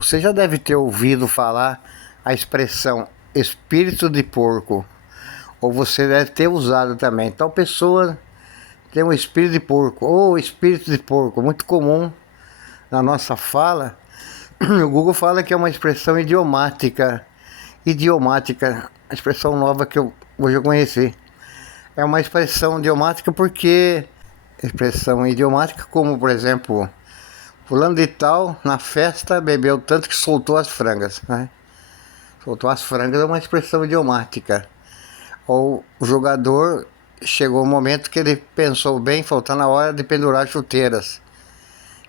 Você já deve ter ouvido falar a expressão espírito de porco, ou você deve ter usado também. Tal pessoa tem um espírito de porco, ou espírito de porco, muito comum na nossa fala. O Google fala que é uma expressão idiomática. Idiomática, a expressão nova que hoje eu conheci. É uma expressão idiomática porque expressão idiomática como, por exemplo, fulano de tal, na festa, bebeu tanto que soltou as frangas, né? Soltou as frangas é uma expressão idiomática. Ou o jogador chegou o momento que ele pensou bem, falou, tá na hora de pendurar chuteiras.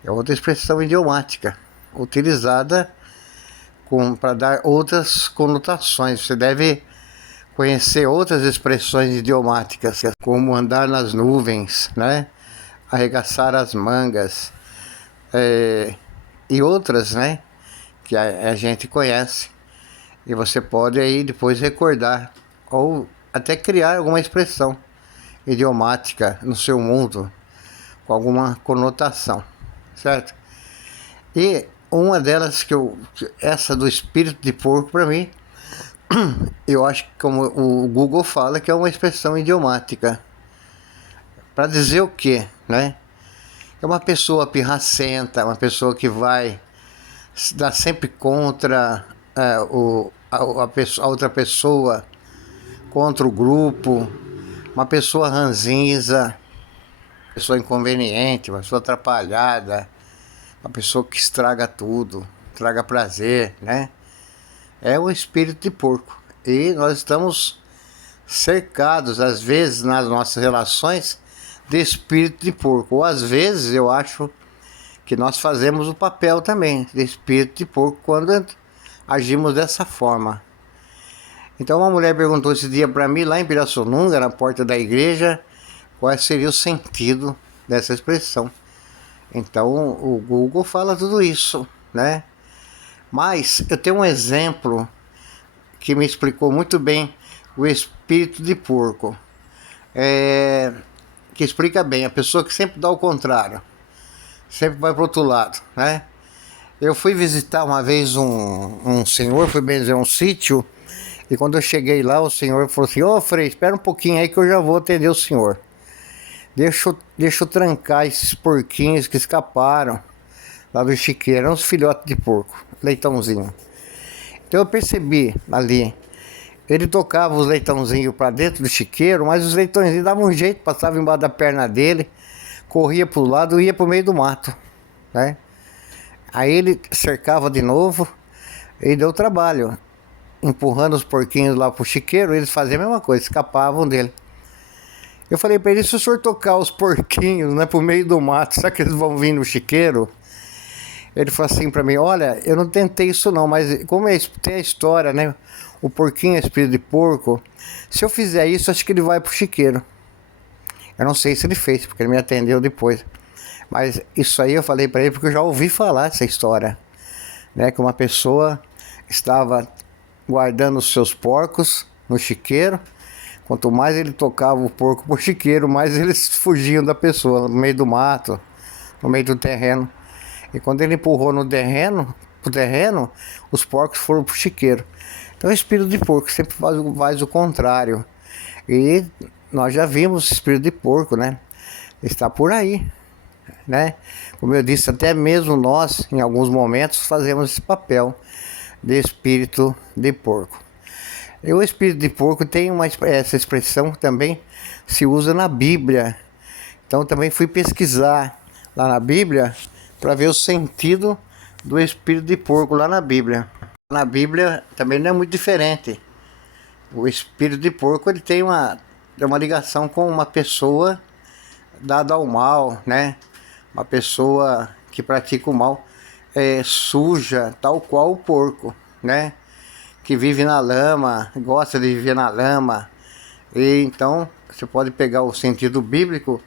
É outra expressão idiomática, utilizada para dar outras conotações. Você deve conhecer outras expressões idiomáticas, como andar nas nuvens, né? Arregaçar as mangas, e outras, né? Que a gente conhece. E você pode aí depois recordar, ou até criar alguma expressão idiomática no seu mundo, com alguma conotação, certo? E uma delas essa do espírito de porco, para mim, eu acho que como o Google fala, que é uma expressão idiomática. Para dizer o quê, né? É uma pessoa pirracenta, uma pessoa que vai dar sempre contra a outra pessoa, contra o grupo, uma pessoa ranzinza, uma pessoa inconveniente, uma pessoa atrapalhada, uma pessoa que estraga tudo, estraga prazer, né? É o espírito de porco. E nós estamos cercados, às vezes, nas nossas relações, de espírito de porco. Ou às vezes eu acho que nós fazemos o papel também de espírito de porco quando agimos dessa forma. Então uma mulher perguntou esse dia para mim, lá em Pirassununga, na porta da igreja, qual seria o sentido dessa expressão. Então o Google fala tudo isso, né? Mas eu tenho um exemplo que me explicou muito bem o espírito de porco. Que explica bem, a pessoa que sempre dá o contrário, sempre vai para o outro lado, né? Eu fui visitar uma vez um senhor, fui benzer um sítio, e quando eu cheguei lá, o senhor falou assim, ô Frei, espera um pouquinho aí que eu já vou atender o senhor. Deixa eu trancar esses porquinhos que escaparam lá do chiqueiro, eram uns filhotes de porco, leitãozinho. Então eu percebi ali, ele tocava os leitãozinhos para dentro do chiqueiro, mas os leitãozinhos davam um jeito, passavam embaixo da perna dele, corria para o lado e ia para o meio do mato, né? Aí ele cercava de novo e deu trabalho, empurrando os porquinhos lá pro chiqueiro, eles faziam a mesma coisa, escapavam dele. Eu falei para ele, se o senhor tocar os porquinhos, né, pro meio do mato, será que eles vão vir no chiqueiro? Ele falou assim para mim, olha, eu não tentei isso não, mas como tem a história, né, o porquinho é espírito de porco, se eu fizer isso, acho que ele vai pro chiqueiro. Eu não sei se ele fez, porque ele me atendeu depois. Mas isso aí eu falei para ele porque eu já ouvi falar essa história, né, que uma pessoa estava guardando os seus porcos no chiqueiro. Quanto mais ele tocava o porco pro chiqueiro, mais eles fugiam da pessoa, no meio do mato, no meio do terreno. E quando ele empurrou pro terreno, os porcos foram pro chiqueiro. Então o espírito de porco sempre faz o contrário. E nós já vimos o espírito de porco, né? Está por aí, né? Como eu disse, até mesmo nós, em alguns momentos, fazemos esse papel de espírito de porco. E o espírito de porco tem essa expressão que também se usa na Bíblia. Então também fui pesquisar lá na Bíblia para ver o sentido do espírito de porco lá na Bíblia. Na Bíblia também não é muito diferente. O espírito de porco ele tem uma ligação com uma pessoa dada ao mal, né? Uma pessoa que pratica o mal, suja, tal qual o porco, né? Que vive na lama, gosta de viver na lama. E então você pode pegar o sentido bíblico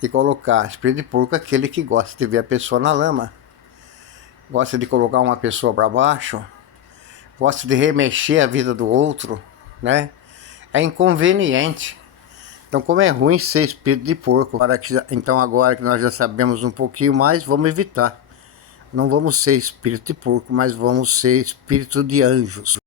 e colocar espírito de porco, aquele que gosta de ver a pessoa na lama. gosta de colocar uma pessoa para baixo, gosta de remexer a vida do outro, né? É inconveniente. Então, como é ruim ser espírito de porco, então agora que nós já sabemos um pouquinho mais, vamos evitar. Não vamos ser espírito de porco, mas vamos ser espírito de anjos.